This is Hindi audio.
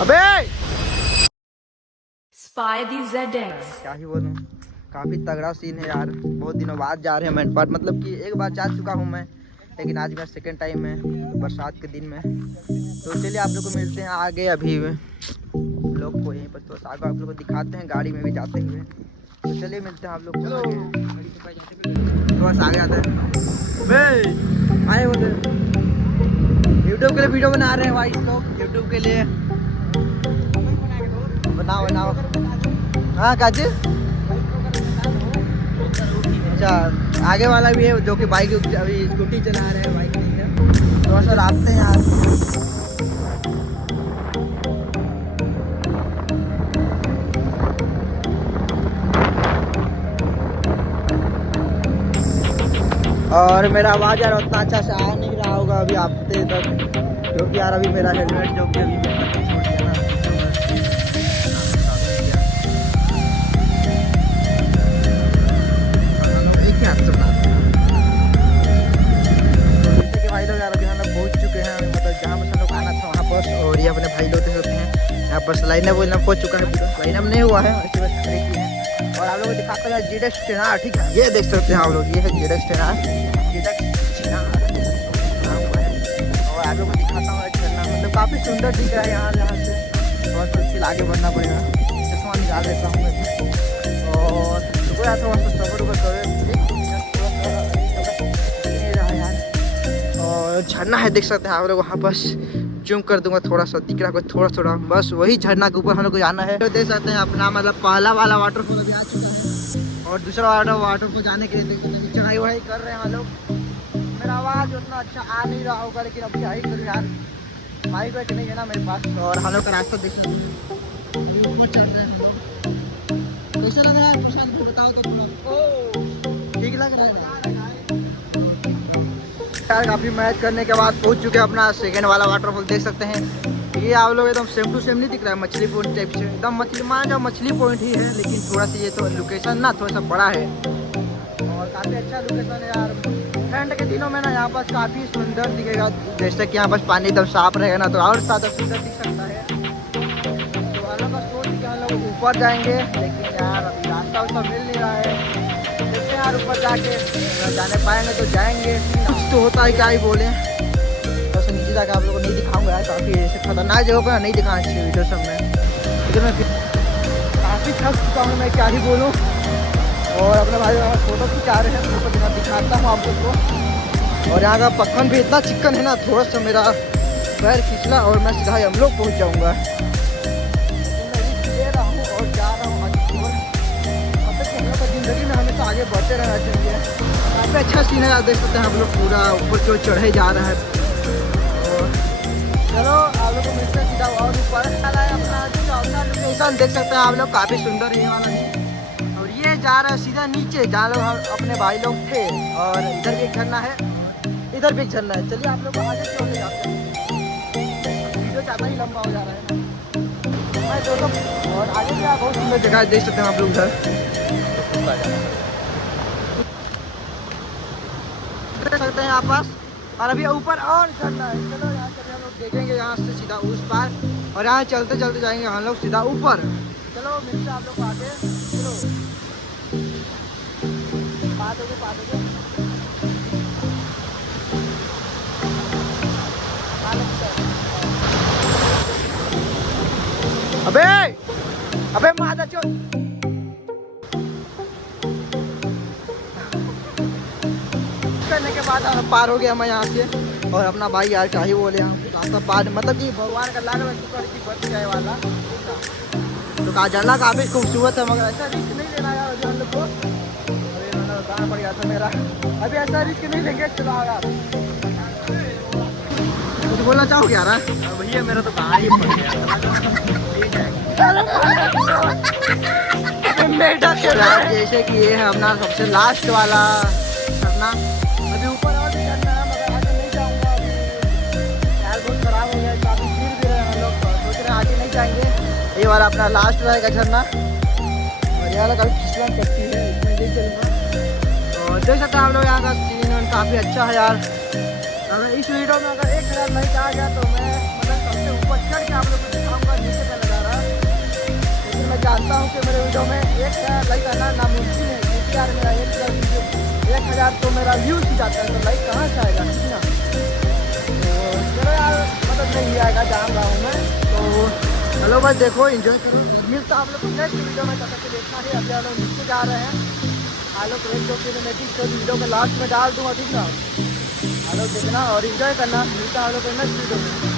अबे क्या ही बोलूं, काफी तगड़ा सीन है यार। बहुत दिनों बाद जा रहे हैं मैंट पार्क, मतलब कि एक बार जा चुका हूं मैं, लेकिन आज मेरा सेकंड टाइम है बरसात के दिन में। तो चलिए आप लोग को मिलते हैं आगे। अभी लोग को यहीं पर थोड़ा सा आगे आप लोग को दिखाते हैं, गाड़ी में भी जाते हुए। तो चलिए मिलते हैं आप लोग को आगे, थोड़ा सा आगे आते हैं। आए बोलते यूट्यूब के लिए वीडियो बना रहे हैं भाई, लोग यूट्यूब के लिए बनाओ बनाओ। हाँ काजी, अच्छा आगे वाला भी है जो कि बाइक अभी स्कूटी चला रहे हैं, बाइक नहीं है। थोड़ा सा रास्ते हैं यार। और मेरा आवाज़ यार उतना अच्छा से आ नहीं रहा होगा अभी आपसे तक, क्योंकि यार अभी मेरा हेलमेट जो कि अभी मेरे को छोड़ दिया ना। भाई लोग यार अभी हम लोग पहुँच चुके हैं, मतलब जहाँ पर हम लोग आना था वहाँ पर। और ये अपने भाई लोग देख सकते हैं यहाँ पर लाइनअप पहुँच चुका है, पूरा लाइनअप नहीं हुआ है ऐसी बात खड़े की है। और आप लोग को दिखाते हैं जेडेक्स टेनार, ठीक है ये देख सकते हैं आप लोग, ये है जेडेक्स टेनार, जेडेक्स टेनार। और आप लोग को दिखाता हूँ झरना, मतलब काफ़ी सुंदर दिख रहा है यहाँ से। थोड़ा सा उसके आगे बढ़ना पड़ेगा, चश्मा निकाल लेता हूँ मैं। और थोड़ा सा सफर उबर कर झरना है, देख सकते हैं आप लोग वहाँ बस जूम कर दूंगा, थोड़ा सा दिख रहा है थोड़ा थोड़ा, बस वही झरना के ऊपर हम लोग को जाना है। तो देख सकते हैं अपना मतलब पहला वाला वाटरफॉल भी आ चुका है, और दूसरा वाला वाटरफॉल जाने के लिए देख सकते हैं चढ़ाई वढ़ाई कर रहे हैं हम लोग। मेरा आवाज़ उतना अच्छा आ नहीं रहा होगा, लेकिन अब क्या ही करूँ यार, माइक वाइक नहीं है ना मेरे पास। और हम लोग का रास्ता देख सकते हैं ऊपर चढ़ रहे हैं हम लोग। कैसा लग रहा है प्रशांत, बताओ तो थोड़ा। ठीक लग रहा है यार। काफ़ी मेहनत करने के बाद पहुंच चुके हैं अपना सेकेंड वाला वाटरफॉल, देख सकते हैं। ये आप लोग एकदम सेम टू सेम नहीं दिख रहा है, मछली पॉइंट टाइप से एकदम मछली मान जाओ मछली पॉइंट ही है, लेकिन थोड़ा सा ये तो लोकेशन ना थोड़ा सा बड़ा है और काफ़ी अच्छा लोकेशन है यार। ठंड के दिनों में ना यहाँ पर काफ़ी सुंदर दिखेगा, जैसे कि यहाँ पर पानी एकदम साफ रहेगा ना, तो और ज़्यादा सुंदर दिख सकता है। तो हम लोग का सोच कि हम लोग ऊपर जाएंगे, लेकिन यार अभी रास्ता उसका मिल नहीं रहा है। देखते हैं यार ऊपर जाके, जाने पाएंगे तो जाएंगे, कुछ तो होता है क्या ही बोले। बस नीचे जाकर आप लोगों को नहीं दिखाऊंगा यार, काफ़ी ऐसे खतरनाक जगह पर नहीं दिखाना चाहिए वीडियो सब में, लेकिन मैं काफ़ी थक चुका हूँ, मैं क्या ही बोलूँ। और अपने भाई फोटो खिंचा रहे हैं, फोटो दिखाता हूँ आप लोग को। और यहाँ का पत्थर भी इतना चिकन है ना, थोड़ा सा मेरा पैर फिसला और मैं सीधा हम लोग पहुँच जाऊँगा। ले रहा हूँ और जा रहा हूँ आगे की ओर, मतलब कि हम लोग का ज़िंदगी में हमेशा आगे बढ़ते रहना चाहिए। काफ़ी अच्छा सीन है, देख सकते हैं आप लोग, पूरा ऊपर की ओर चढ़े जा रहा है। और चलो आप लोग को मिलते हैं सीधा और ऊपर अपना लोकेशन देख सकते हैं आप लोग, काफ़ी सुंदर ये वाला। और ये जा रहा है सीधा नीचे जहाँ लोग अपने भाई लोग थे, और इधर भी एक झरना है, इधर भी एक झरना है। चलिए आप लोग को आगे क्यों ले जाते हैं, वीडियो ज़्यादा ही लंबा हो जा रहा है ना। और आगे भी बहुत सुंदर जगह देख सकते हैं आप लोग उधर देख सकते हैं यहाँ पास। और अभी ऊपर और झरना है, चलो यहाँ से हम लोग देखेंगे, यहाँ से सीधा उस पार, और यहाँ चलते चलते जाएंगे हम लोग सीधा ऊपर। चलो मिलते हैं आप लोग आगे, चलो बात होगी। अबे अबे माता चोद करने के बाद पार हो गया मैं यहाँ से। और अपना भाई यार क्या ही बोले, यहाँ रास्ता पार मतलब कि भगवान का लाग की बच जाए वाला। तो कहा झरना काफ़ी खूबसूरत है, मगर ऐसा रिस्क नहीं लेना यार अभी हम लोग को, अभी मतलब बताना पड़ गया था मेरा, अभी ऐसा रिस्क नहीं लेंगे। चलो यार कुछ बोलना चाहो क्या यार? भैया मेरा तो कहाँ ही पड़ गया जैसे कि ये है अपना सबसे लास्ट वाला झरना। अभी ऊपर और भी झरना है, मगर आगे नहीं जाऊंगा, अभी यार बहुत खराब हो गया, काफ़ी गिर भी रहे हैं हम लोग, सोच रहे हैं आगे नहीं जाएंगे। ये वाला अपना लास्ट रहेगा झरना, और ये वाला काफ़ी फिसलन करती है, इसमें देख चलना। और देख सकते हैं आप लोग यहाँ का सीन काफ़ी अच्छा है यार। अगर इस वीडियो में अगर 1000 लाइक आ गया तो मैं मतलब सबसे ऊपर चढ़ के आप लोग को दिखाऊंगा। तो मेरा व्यूज ही जाता है, तो लाइक कहाँ से आएगा, ठीक ना। तो चलो यार, मतलब नहीं आएगा, जान रहा हूँ मैं। तो चलो भाई देखो, इंजॉय करो, मिलता आप लोग को नेक्स्ट वीडियो में। तब तक के लिए इतना ही। अभी हम लोग नीचे जा रहे हैं। आप लोग एक दो सिनेमेटिक वीडियो के लास्ट में डाल दूँगा, ठीक ना। आप लोग देखना और इंजॉय करना। मिलता है आप लोग को नेक्स्ट वीडियो में।